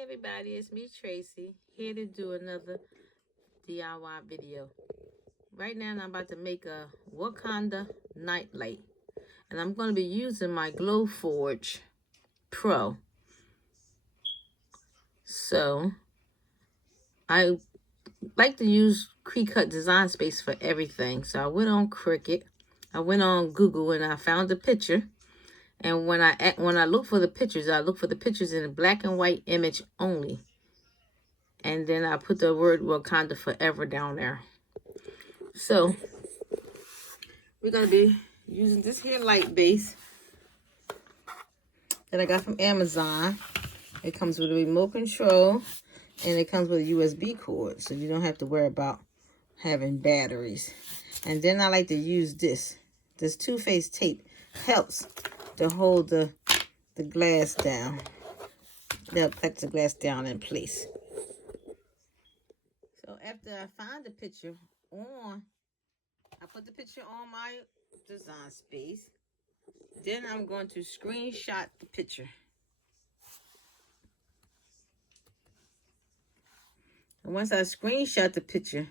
Everybody, it's me Tracy, here to do another DIY video. Right now I'm about to make a Wakanda nightlight, and I'm going to be using my Glowforge Pro. So I like to use Cricut Design Space for everything. So I went on Cricut, I went on Google, and I found the picture. And when I look for the pictures, I look for the pictures in a black and white image only. And then I put the word Wakanda Forever down there. So we're going to be using this here light base that I got from Amazon. It comes with a remote control, and it comes with a USB cord, so you don't have to worry about having batteries. And then I like to use this two-faced tape. Helps to hold the glass down, the plexiglass down in place. So after I find the picture I put the picture on my design space. Then I'm going to screenshot the picture. And once I screenshot the picture,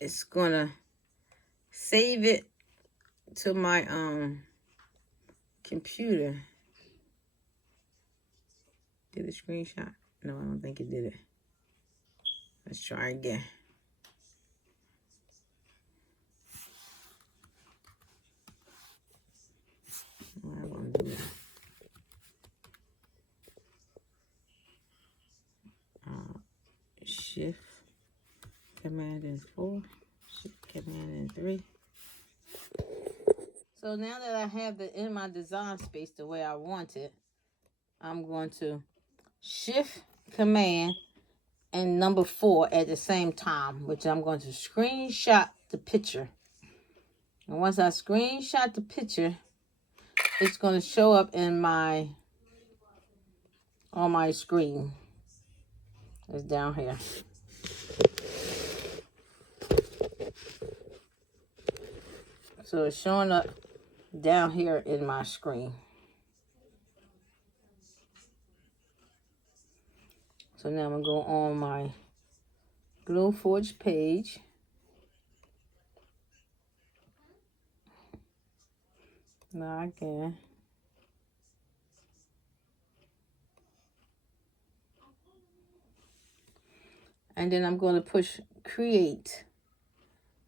it's gonna save it to my computer. Did it screenshot? No, I don't think it did it. Let's try again. I want to do it. Shift Command and 4, Shift Command and 3. So now that I have it in my design space the way I want it, I'm going to Shift Command and number 4 at the same time, which I'm going to screenshot the picture. And once I screenshot the picture, it's going to show up in on my screen. It's down here. So it's showing up down here in my screen. So now I'm going to go on my Glowforge page. Now again. And then I'm going to push create.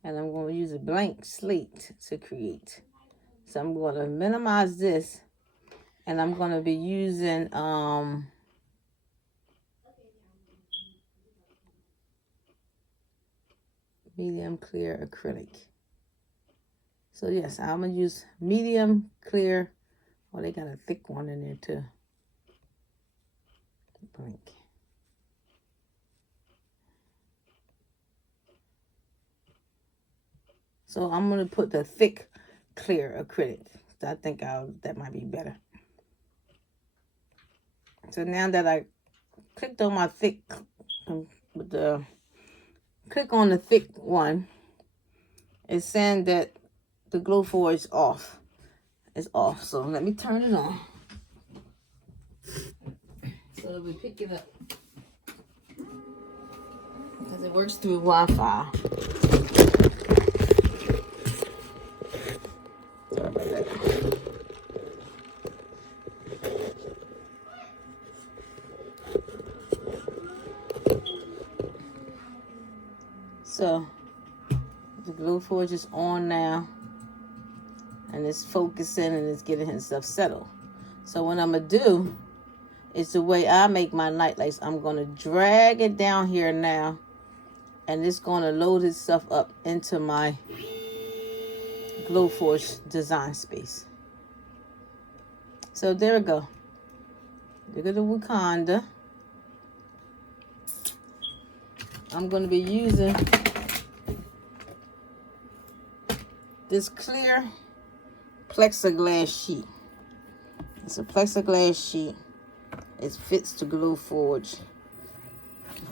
And I'm going to use a blank slate to create. So I'm going to minimize this. And I'm going to be using medium clear acrylic. So yes, I'm going to use medium clear. Oh, they got a thick one in there too. Blank. So I'm going to put the thick clear acrylic. I think that might be better. So now that I clicked on my thick, click on the thick one, it's saying that the Glowforge is off. It's off. So let me turn it on. So we pick it up because it works through Wi-Fi. Sorry about that. So the Glowforge is on now, and it's focusing and it's getting itself settled. So what I'm going to do is the way I make my nightlights. I'm going to drag it down here now, and it's going to load itself up into my Glowforge design space. So there we go. Look at the Wakanda. I'm going to be using this clear plexiglass sheet. It's a plexiglass sheet. It fits the Glowforge.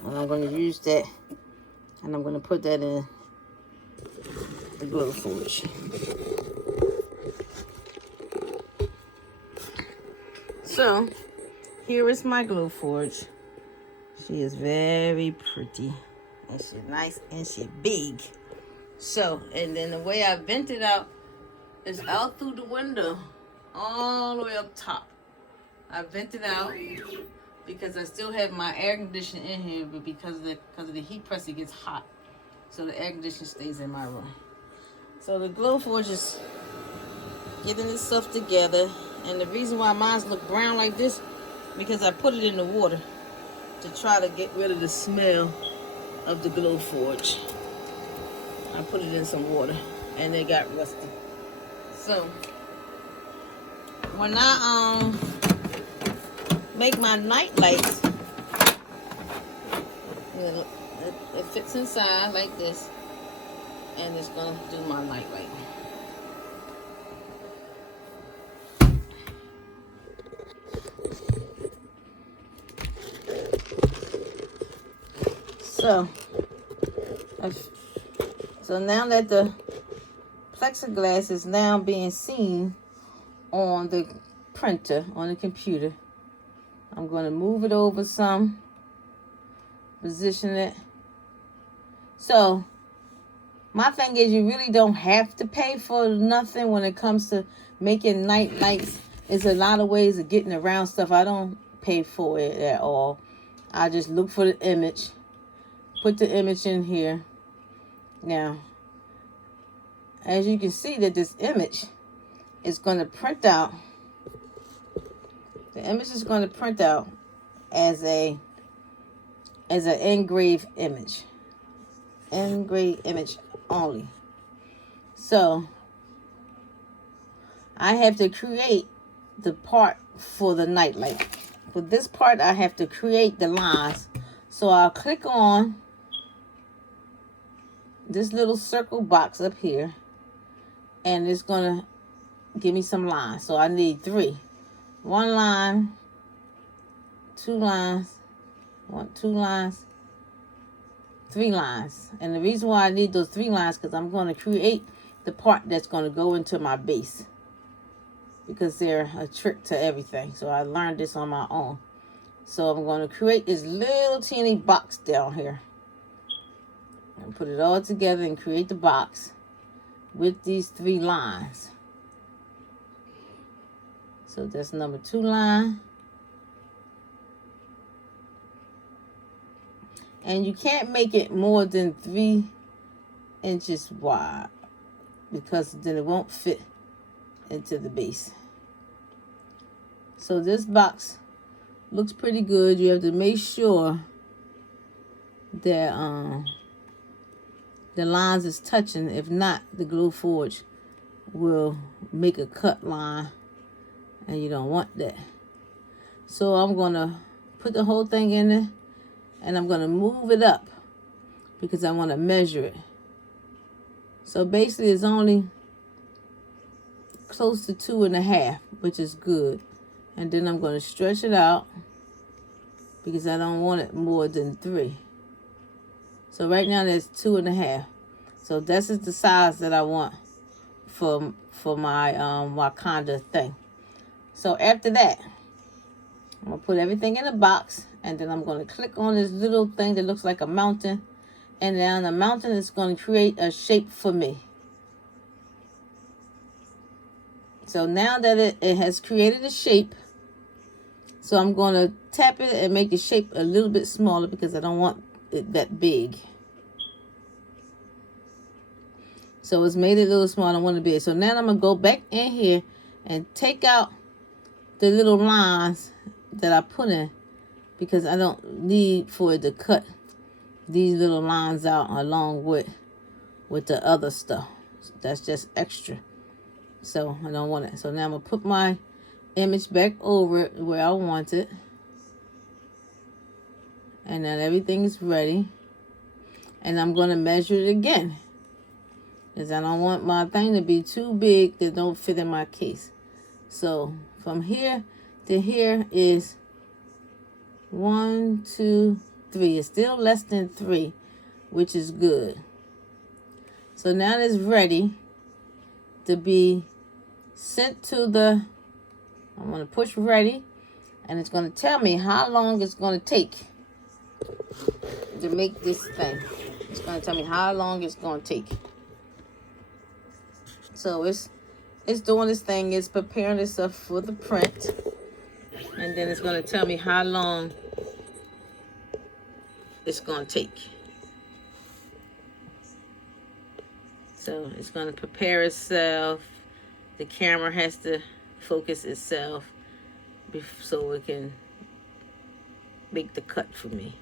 And I'm going to use that, and I'm going to put that in the Glowforge. So here is my Glowforge. She is very pretty. And she's nice and she's big. So, and then the way I vent it out is out through the window, all the way up top. I vent it out because I still have my air conditioner in here, but because of the heat press, it gets hot. So the air conditioner stays in my room. So the Glowforge is getting itself together. And the reason why mine look brown like this, because I put it in the water to try to get rid of the smell of the Glowforge. I put it in some water and it got rusty. So when I make my night lights, it fits inside like this, and it's gonna do my night light. So now that the plexiglass is now being seen on the printer, on the computer, I'm going to move it over some, position it. So my thing is, you really don't have to pay for nothing when it comes to making night lights. There's a lot of ways of getting around stuff. I don't pay for it at all. I just look for the image, put the image in here. Now, as you can see that this image is going to print out. The image is going to print out as an engraved image. Engraved image only. So I have to create the part for the nightlight. For this part, I have to create the lines. So I'll click on this little circle box up here, and it's gonna give me some lines. So I need 3. 1 line, 2 lines, 2 lines, 3 lines. And the reason why I need those 3 lines, because I'm going to create the part that's going to go into my base, because they're a trick to everything. So I learned this on my own. So I'm going to create this little teeny box down here and put it all together and create the box with these 3 lines. So that's number 2 line. And you can't make it more than 3 inches wide, because then it won't fit into the base. So this box looks pretty good. You have to make sure that the lines is touching. If not, the Glowforge will make a cut line, and you don't want that. So I'm going to put the whole thing in there, and I'm going to move it up because I want to measure it. So basically it's only close to 2.5, which is good. And then I'm going to stretch it out because I don't want it more than 3. So right now there's 2.5. So this is the size that I want for my Wakanda thing. So after that, I'm going to put everything in a box, and then I'm going to click on this little thing that looks like a mountain. And then the mountain is going to create a shape for me. So now that it has created a shape, so I'm going to tap it and make the shape a little bit smaller because I don't want it that big. So it's made it a little smaller. I don't want it big. So now I'm going to go back in here and take out the little lines that I put in, because I don't need for it to cut these little lines out along with the other stuff. That's just extra. So I don't want it. So now I'm going to put my image back over it where I want it. And then everything is ready. And I'm going to measure it again, because I don't want my thing to be too big that don't fit in my case. So from here to here is 1, 2, 3. It's still less than 3, which is good. So now it's ready to be sent to the, I'm going to push ready, And it's going to tell me how long it's going to take to make this thing. It's going to tell me how long it's going to take. So it's doing this thing. It's preparing itself for the print. And then it's going to tell me how long it's going to take. So it's going to prepare itself. The camera has to focus itself so it can make the cut for me.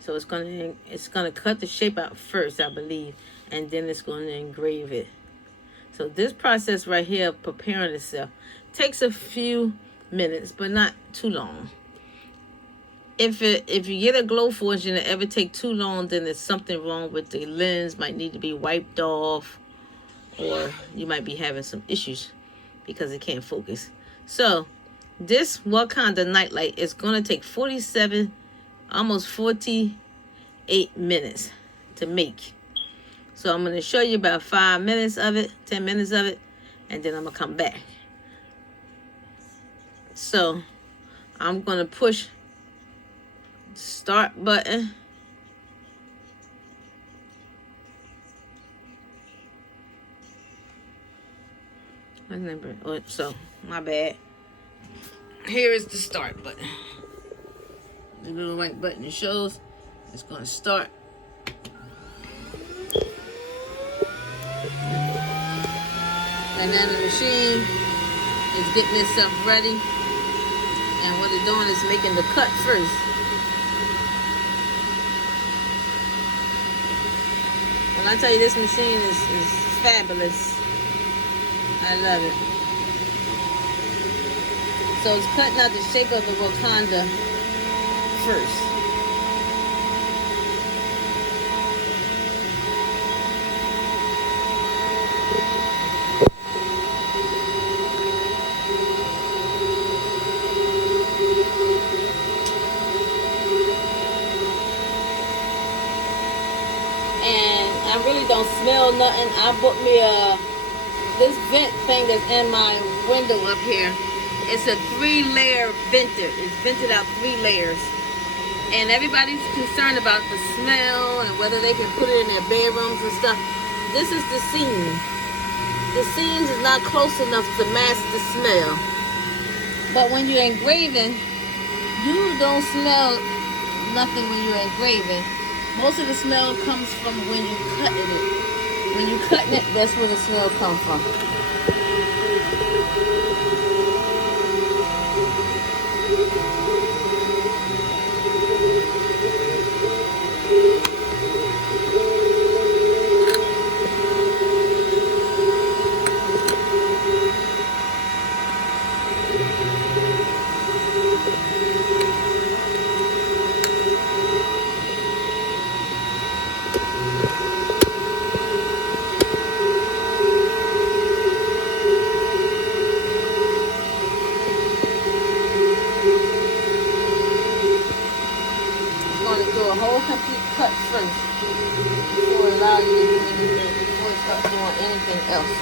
So it's going to cut the shape out first, I believe, and then it's going to engrave it. So this process right here of preparing itself takes a few minutes, but not too long. If you get a Glowforge and it ever take too long, then there's something wrong with the lens. Might need to be wiped off, or you might be having some issues because it can't focus. So this Wakanda nightlight is going to take 47, almost 48 minutes to make. So I'm going to show you about 5 minutes of it, 10 minutes of it, and then I'm going to come back. So I'm going to push the start button. So my bad. Here is the start button. The little white button it shows it's going to start. And then the machine is getting itself ready. And what it's doing is making the cut first. When I tell you this machine is fabulous. I love it. So it's cutting out the shape of the Wakanda first. And I really don't smell nothing. I bought me this vent thing that's in my window up here. It's a 3-layer venter. It's vented out 3 layers. And everybody's concerned about the smell and whether they can put it in their bedrooms and stuff. This is the seam. The seams is not close enough to mask the smell. But when you're engraving, you don't smell nothing when you're engraving. Most of the smell comes from when you're cutting it. When you're cutting it, that's where the smell comes from. Complete cut first before it allows you to do anything, before it starts doing anything else.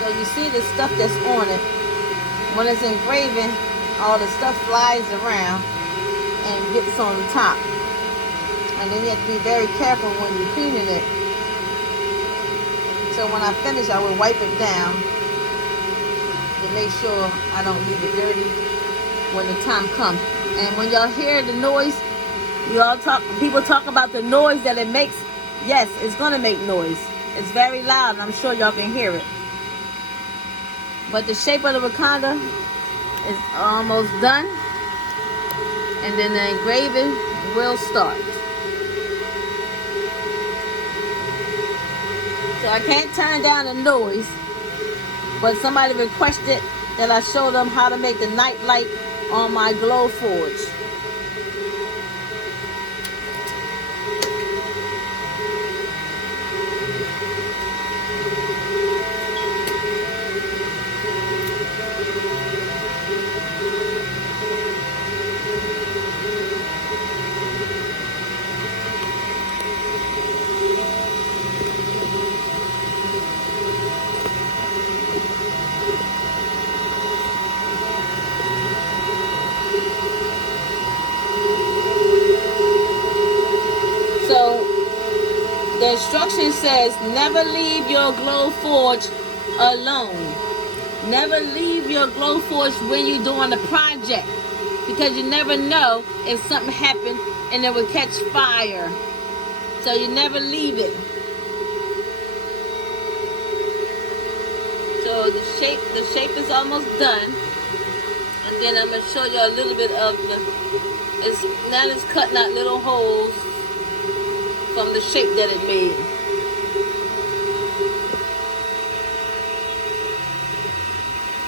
So you see the stuff that's on it. When it's engraving, all the stuff flies around and gets on the top. And then you have to be very careful when you're cleaning it. So when I finish, I will wipe it down to make sure I don't leave it dirty when the time comes. And when y'all hear the noise, people talk about the noise that it makes. Yes, it's gonna make noise. It's very loud, and I'm sure y'all can hear it. But the shape of the Wakanda is almost done. And then the engraving will start. So I can't turn down the noise. But somebody requested that I show them how to make the night light on my Glowforge. The instruction says never leave your Glowforge alone. Never leave your Glowforge when you're doing a project, because you never know if something happened and it will catch fire. So you never leave it. So the shape is almost done. And then I'm going to show you a little bit of now it's cutting out little holes from the shape that it made.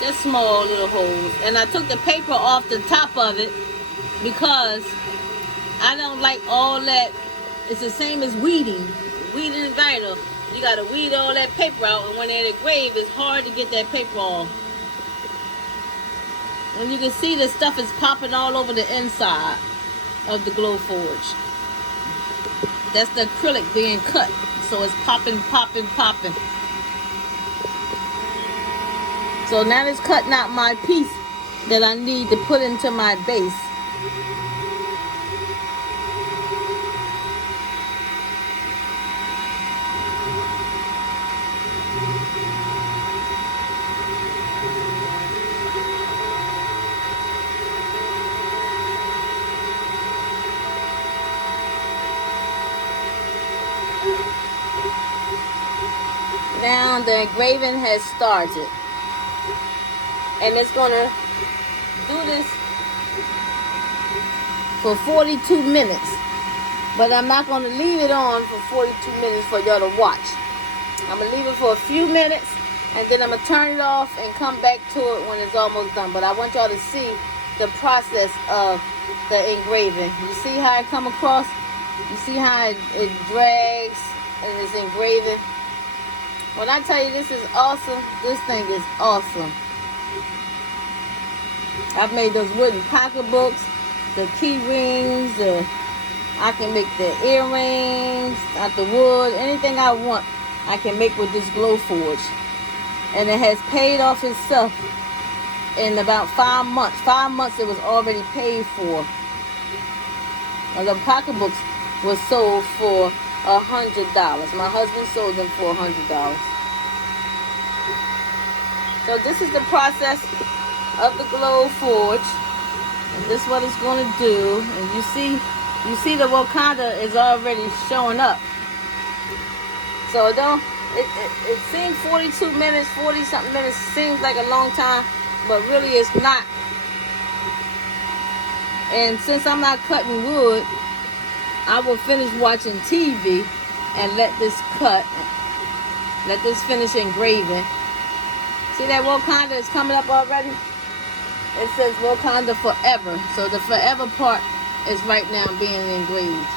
Just small little holes. And I took the paper off the top of it because I don't like all that. It's the same as weeding. Weeding is vital. You got to weed all that paper out, and when they engrave, it's hard to get that paper off. And you can see the stuff is popping all over the inside of the Glowforge. That's the acrylic being cut. So it's popping, popping, popping. So now it's cutting out my piece that I need to put into my base. Now the engraving has started, and it's gonna do this for 42 minutes, but I'm not gonna leave it on for 42 minutes for y'all to watch. I'm gonna leave it for a few minutes, and then I'm gonna turn it off and come back to it when it's almost done. But I want y'all to see the process of the engraving. You see how it come across? You see how it drags and it's engraving? When I tell you this is awesome, this thing is awesome. I've made those wooden pocketbooks, the key rings, I can make the earrings out the wood, anything I want I can make with this Glowforge. And it has paid off itself in about 5 months. 5 months it was already paid for. And the pocketbooks were sold for $100. My husband sold them for $100. So this is the process of the Glowforge, and this is what it's going to do. And you see the Wakanda is already showing up. So it seems 42 minutes, 40 something minutes seems like a long time, but really it's not. And since I'm not cutting wood, I will finish watching TV and let this finish engraving. See that Wakanda is coming up already? It says Wakanda forever. So the forever part is right now being engraved.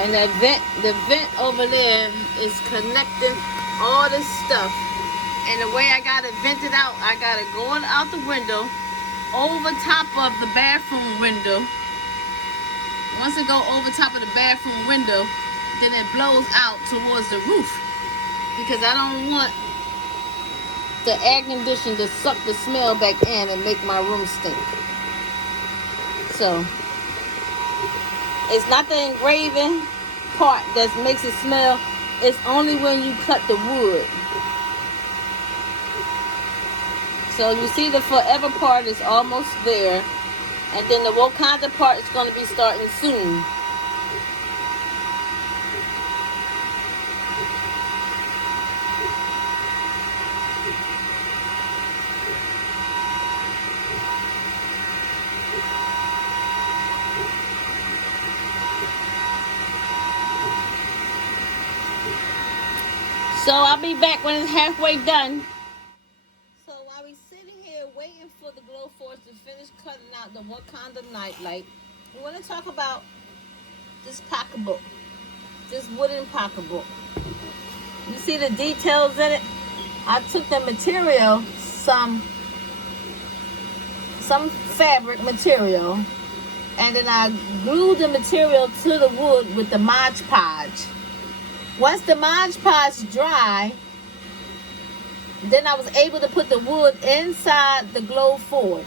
And the vent over there is connecting all this stuff. And the way I got it vented out, I got it going out the window, over top of the bathroom window. Once it go over top of the bathroom window, then it blows out towards the roof. Because I don't want the air conditioner to suck the smell back in and make my room stink. So, it's not the engraving part that makes it smell. It's only when you cut the wood. So you see the forever part is almost there. And then the Wakanda part is going to be starting soon. So I'll be back when it's halfway done. So while we're sitting here waiting for the Glowforge to finish cutting out the Wakanda nightlight, we want to talk about this pocketbook, this wooden pocketbook. You see the details in it? I took the material, some fabric material, and then I glued the material to the wood with the Mod Podge. Once the Mod Podge dry, then I was able to put the wood inside the Glowforge,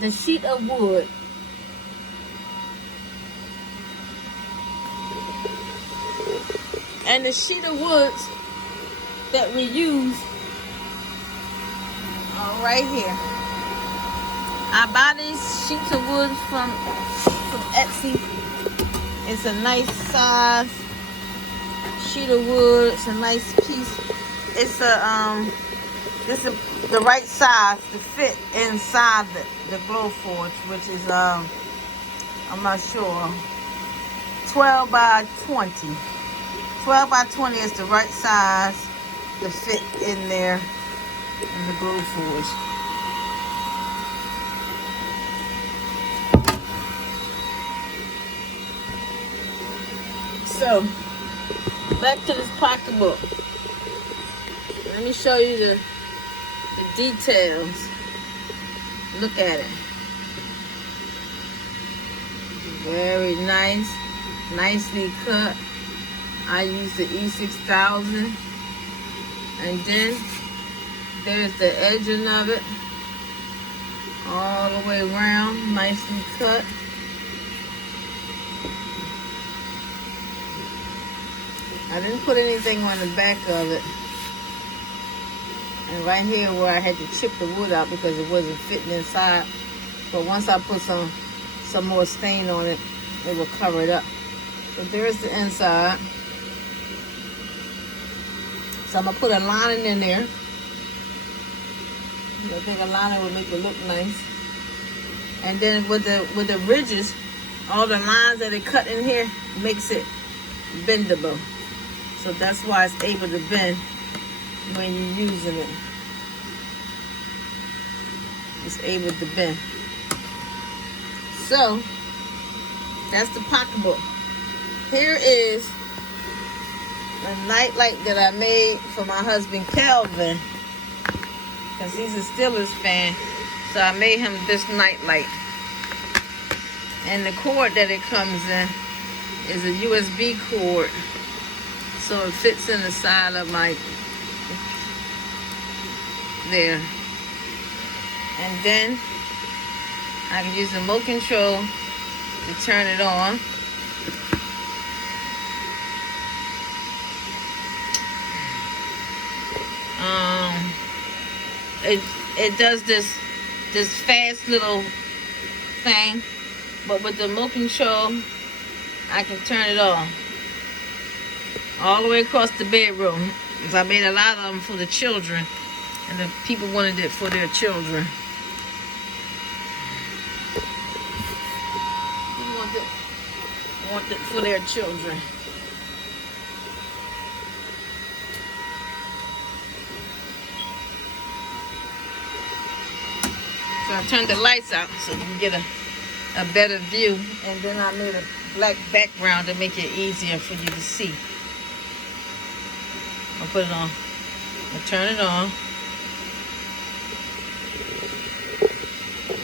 the sheet of wood. And the sheet of woods that we use are right here. I buy these sheets of wood from Etsy. It's a nice size sheet of wood. It's a nice piece. It's this is the right size to fit inside the Glowforge, which is I'm not sure, 12 by 20. 12 by 20 is the right size to fit in there in the Glowforge. So, back to this pocketbook. Let me show you the details. Look at it. Very nice. Nicely cut. I use the E6000. And then there's the edging of it. All the way around. Nicely cut. I didn't put anything on the back of it. And right here where I had to chip the wood out because it wasn't fitting inside. But once I put some more stain on it, it will cover it up. But there's the inside. So I'm gonna put a lining in there. I think a lining would make it look nice. And then with the ridges, all the lines that are cut in here makes it bendable. So that's why it's able to bend when you're using it. It's able to bend. So that's the pocketbook. Here is a nightlight that I made for my husband Calvin, because he's a Steelers fan. So I made him this nightlight. And the cord that it comes in is a USB cord. So it fits in the side of my, there. And then I can use the remote control to turn it on. It does this fast little thing, but with the remote control, I can turn it on all the way across the bedroom. Because I made a lot of them for the children, and the people wanted it for their children. They want it for their children. So I turned the lights out so you can get a better view. And then I made a black background to make it easier for you to see. I'll put it on. I'll turn it on.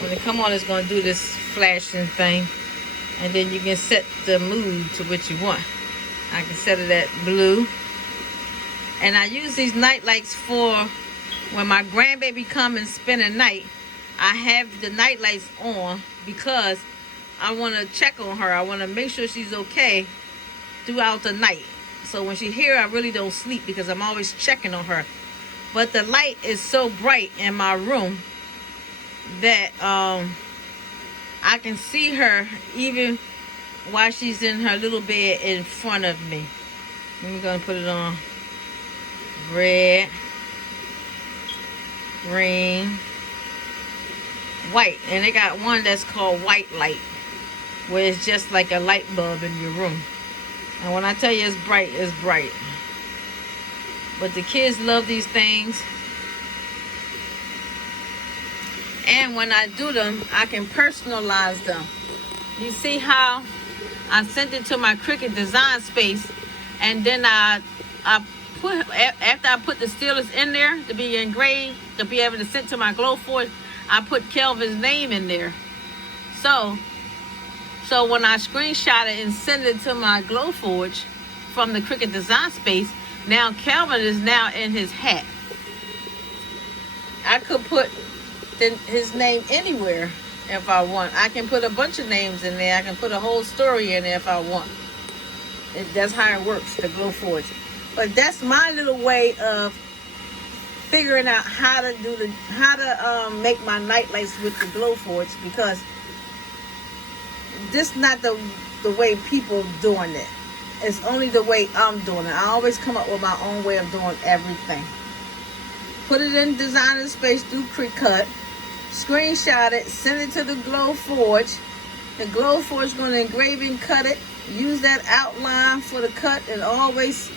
When it come on, it's going to do this flashing thing. And then you can set the mood to what you want. I can set it at blue. And I use these night lights for when my grandbaby come and spend a night. I have the night lights on because I want to check on her. I want to make sure she's okay throughout the night. So when she's here, I really don't sleep because I'm always checking on her. But the light is so bright in my room that I can see her even while she's in her little bed in front of me. I'm going to put it on red, green, white. And they got one that's called white light, where it's just like a light bulb in your room. And when I tell you it's bright, it's bright. But the kids love these things. And when I do them, I can personalize them. You see how I sent it to my Cricut design space, and then I put, after I put the Steelers in there to be engraved, to be able to send to my Glowforge, I put Kelvin's name in there. So when I screenshot it and send it to my Glowforge, from the Cricut Design Space. Now Calvin is now in his hat. I could put his name anywhere if I want. I can put a bunch of names in there. I can put a whole story in there if I want. That's how it works, the Glowforge. But that's my little way of figuring out how to make my night lights with the Glowforge, because this is not the way people doing it. It's only the way I'm doing it. I always come up with my own way of doing everything. Put it in Designer Space through Cricut, screenshot it, send it to the Glowforge. The Glowforge is going to engraving cut it. Use that outline for the cut, and always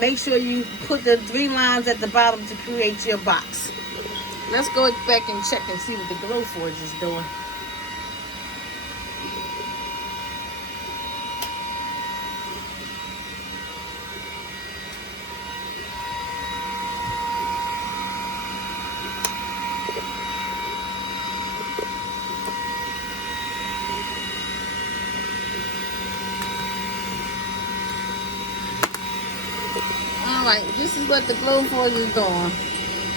make sure you put the 3 lines at the bottom to create your box. Let's go back and check and see what the Glowforge is doing. Alright, this is what the Glowforge is doing.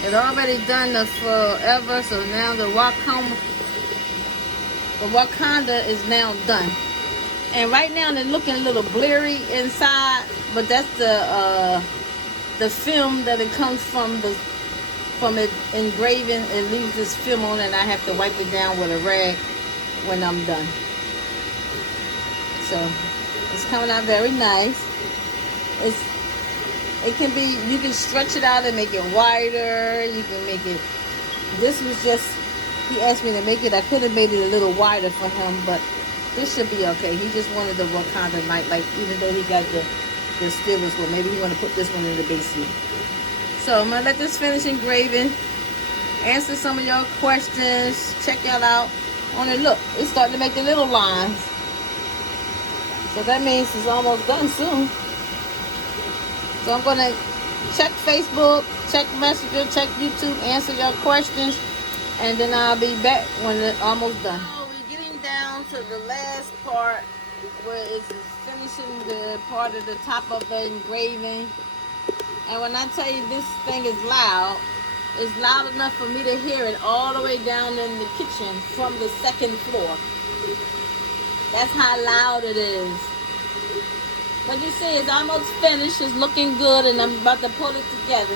It already done the forever, so now the Wakanda is now done. And right now they're looking a little blurry inside, but that's the film that it comes from it engraving. It leaves this film on, and I have to wipe it down with a rag when I'm done. So it's coming out very nice. It can be, you can stretch it out and make it wider. You can make it, this was just, he asked me to make it. I could have made it a little wider for him, but this should be okay. He just wanted the Wakanda nightlight, even though he got the stillness one. Maybe he want to put this one in the basement. So I'm going to let this finish engraving. Answer some of your questions. Check y'all out on it. Look, it's starting to make the little lines. So that means it's almost done soon. So I'm going to check Facebook, check Messenger, check YouTube, answer your questions, and then I'll be back when it's almost done. So we're getting down to the last part where it's finishing the part of the top of the engraving. And when I tell you this thing is loud, it's loud enough for me to hear it all the way down in the kitchen from the 2nd floor. That's how loud it is. But you see, it's almost finished. It's looking good, and I'm about to put it together.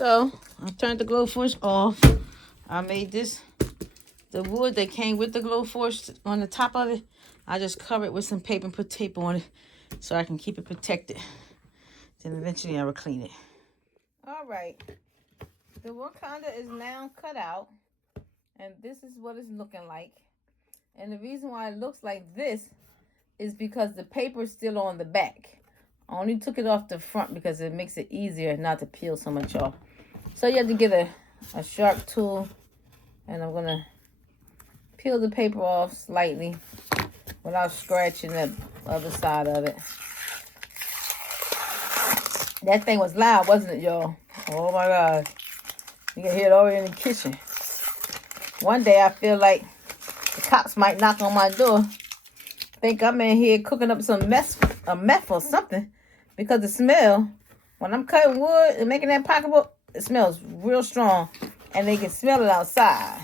So I turned the Glowforge off. I made this, the wood that came with the Glowforge on the top of it. I just cover it with some paper and put tape on it so I can keep it protected. Then eventually I will clean it. All right. The Wakanda is now cut out. And this is what it's looking like. And the reason why it looks like this is because the paper is still on the back. I only took it off the front because it makes it easier not to peel so much off. So you have to get a sharp tool, and I'm gonna peel the paper off slightly without scratching the other side of it. That thing was loud, wasn't it, y'all? Oh my God. You can hear it over in the kitchen. One day I feel like the cops might knock on my door. Think I'm in here cooking up some meth or something. Because the smell, when I'm cutting wood and making that pocketbook, it smells real strong. And they can smell it outside.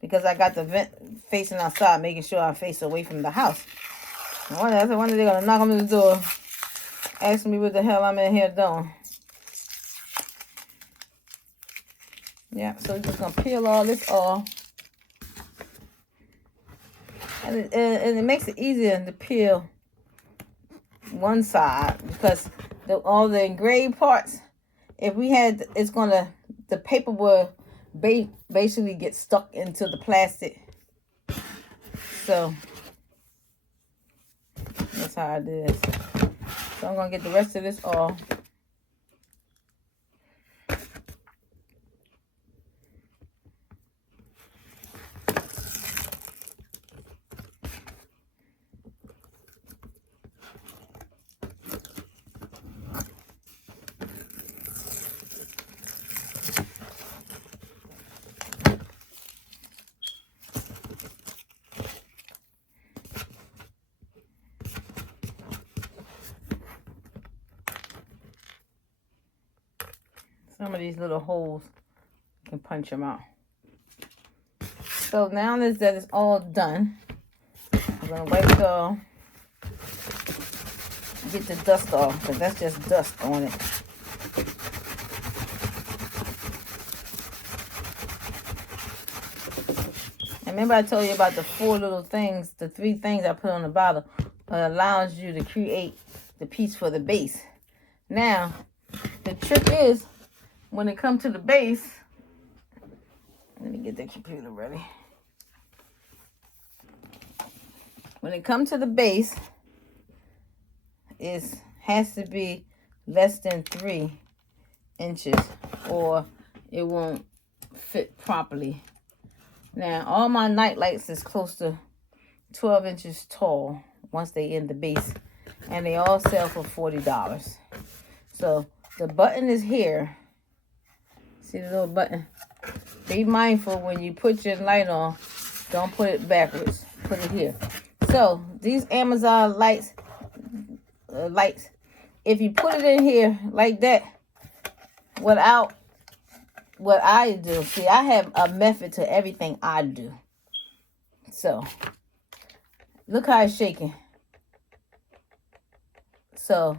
Because I got the vent facing outside, making sure I face away from the house. I wonder they're going to knock on the door, ask me what the hell I'm in here doing. Yeah, so we're just going to peel all this off. And it makes it easier to peel one side because all the engraved parts, if we had, the paper will basically get stuck into the plastic. So that's how I do this. So I'm going to get the rest of this off. Some of these little holes, you can punch them out. So now that it's all done, I'm going to wipe it off. Get the dust off, because that's just dust on it. And remember I told you about the 4 little things, the 3 things I put on the bottom that allows you to create the piece for the base. Now, the trick is, when it comes to the base, let me get the computer ready. When it comes to the base, it has to be less than 3 inches or it won't fit properly. Now, all my nightlights is close to 12 inches tall once they in the base, and they all sell for $40. So the button is here. See the little button? Be mindful when you put your light on, don't put it backwards. Put it here. So these Amazon lights, if you put it in here like that, without what I do, see, I have a method to everything I do. So look how it's shaking. So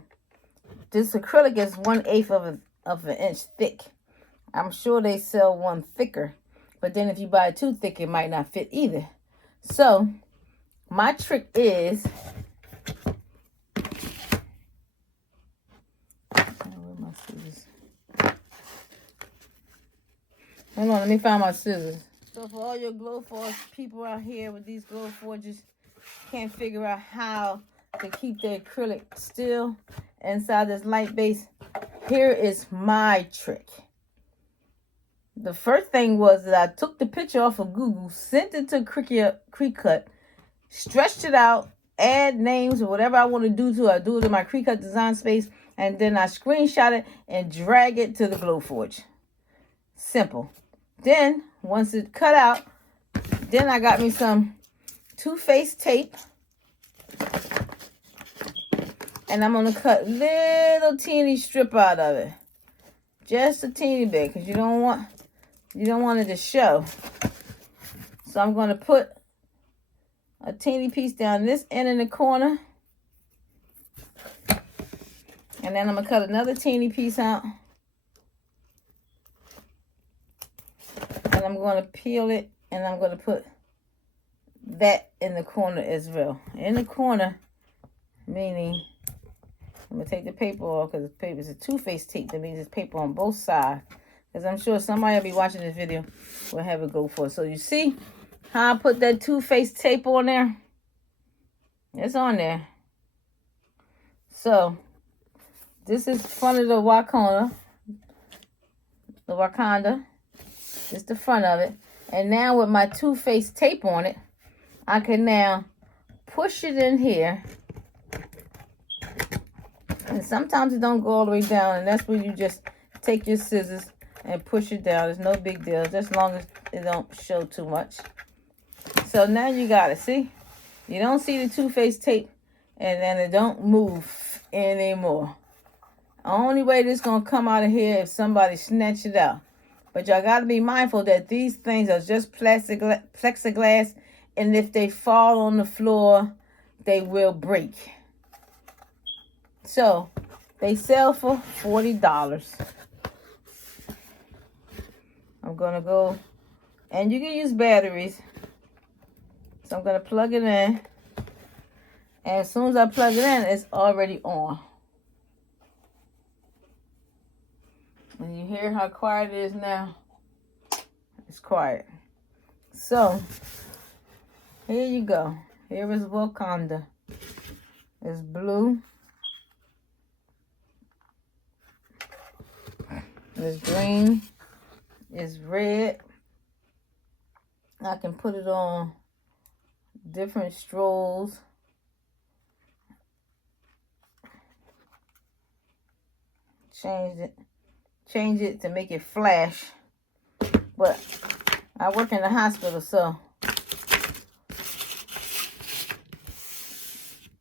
this acrylic is 1/8 of an inch thick. I'm sure they sell one thicker, but then if you buy 2 thick, it might not fit either. So my trick is, where my scissors? Hold on, let me find my scissors. So for all your Glowforge people out here with these Glowforges, can't figure out how to keep the acrylic still inside this light base, here is my trick. The first thing was that I took the picture off of Google, sent it to Cricut, stretched it out, add names or whatever I want to do to it. I do it in my Cricut design space, and then I screenshot it and drag it to the Glowforge. Simple. Then, once it's cut out, then I got me some two-faced tape. And I'm going to cut little teeny strip out of it. Just a teeny bit, because you don't want it to show. So I'm going to put a teeny piece down this end in the corner. And then I'm going to cut another teeny piece out. I'm going to peel it, and I'm going to put that in the corner as well. In the corner, meaning I'm going to take the paper off, because the paper is a two-faced tape. That means it's paper on both sides. Because I'm sure somebody will be watching this video will have it go for it. So you see how I put that two-faced tape on there? It's on there. So this is front of the Wakanda. The Wakanda. This is the front of it. And now with my two-faced tape on it, I can now push it in here. And sometimes it don't go all the way down, and that's where you just take your scissors and push it down. It's no big deal, just as long as it don't show too much. So now you got it. See? You don't see the two-faced tape, and then it don't move anymore. The only way this gonna come out of here if somebody snatch it out. But y'all gotta be mindful that these things are just plexiglass, and if they fall on the floor, they will break. So they sell for $40. I'm gonna go, and you can use batteries. So I'm gonna plug it in, and as soon as I plug it in, it's already on. And you hear how quiet it is now? It's quiet. So here you go. Here is Wakanda. It's blue. It's green. It's red. I can put it on different strolls. Change it to make it flash. But I work in the hospital, so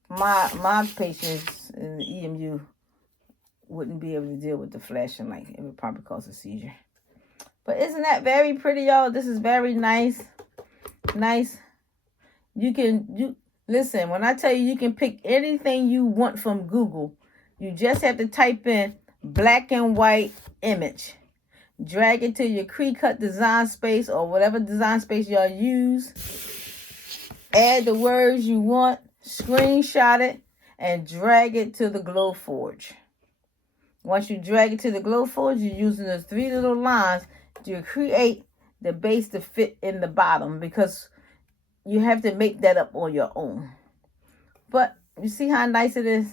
my patients in the EMU wouldn't be able to deal with the flashing light. It would probably cause a seizure. But isn't that very pretty, y'all? This is very nice. Nice. Listen, when I tell you you can pick anything you want from Google, you just have to type in black and white image. Drag it to your Cricut design space or whatever design space y'all use. Add the words you want, screenshot it, and drag it to the Glowforge. Once you drag it to the Glowforge, you're using those 3 little lines to create the base to fit in the bottom, because you have to make that up on your own. But you see how nice it is?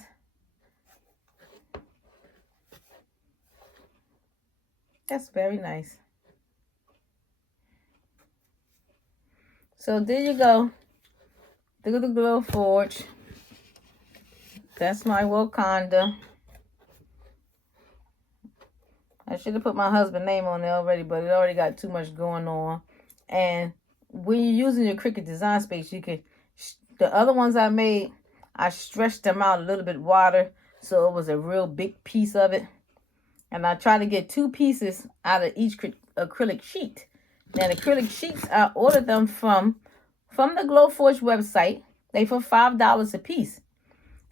That's very nice. So there you go. Through the Glowforge. That's my Wakanda. I should have put my husband's name on there already, but it already got too much going on. And when you're using your Cricut design space, you can, the other ones I made, I stretched them out a little bit wider, so it was a real big piece of it. And I try to get 2 pieces out of each acrylic sheet. Now, the acrylic sheets, I ordered them from the Glowforge website. They for $5 a piece.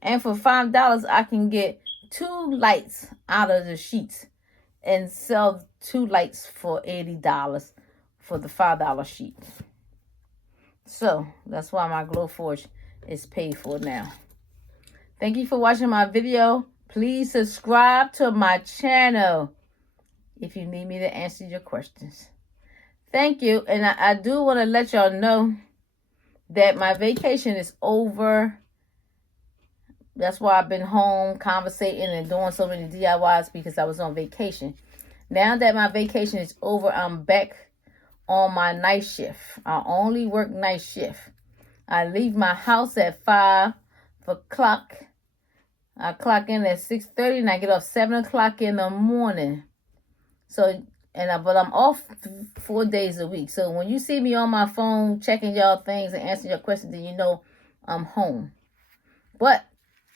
And for $5, I can get 2 lights out of the sheets and sell 2 lights for $80 for the $5 sheet. So that's why my Glowforge is paid for now. Thank you for watching my video. Please subscribe to my channel if you need me to answer your questions. Thank you. And I do want to let y'all know that my vacation is over. That's why I've been home conversating and doing so many DIYs, because I was on vacation. Now that my vacation is over, I'm back on my night shift. I only work night shift. I leave my house at 5 o'clock. I clock in at 6:30 and I get off 7 o'clock in the morning. So, but I'm off 4 days a week. So when you see me on my phone checking y'all things and answering your questions, then you know I'm home. But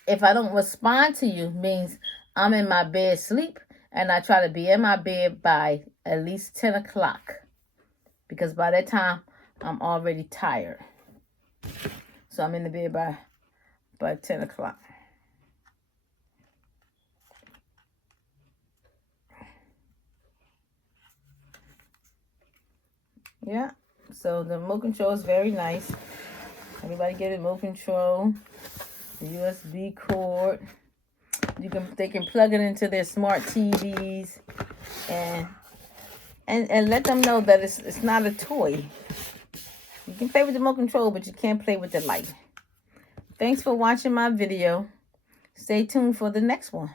if I don't respond to you, means I'm in my bed sleep, and I try to be in my bed by at least 10 o'clock. Because by that time, I'm already tired. So I'm in the bed by 10 o'clock. Yeah. So the remote control is very nice. Everybody get a remote control. The USB cord. They can plug it into their smart TVs and let them know that it's not a toy. You can play with the remote control, but you can't play with the light. Thanks for watching my video. Stay tuned for the next one.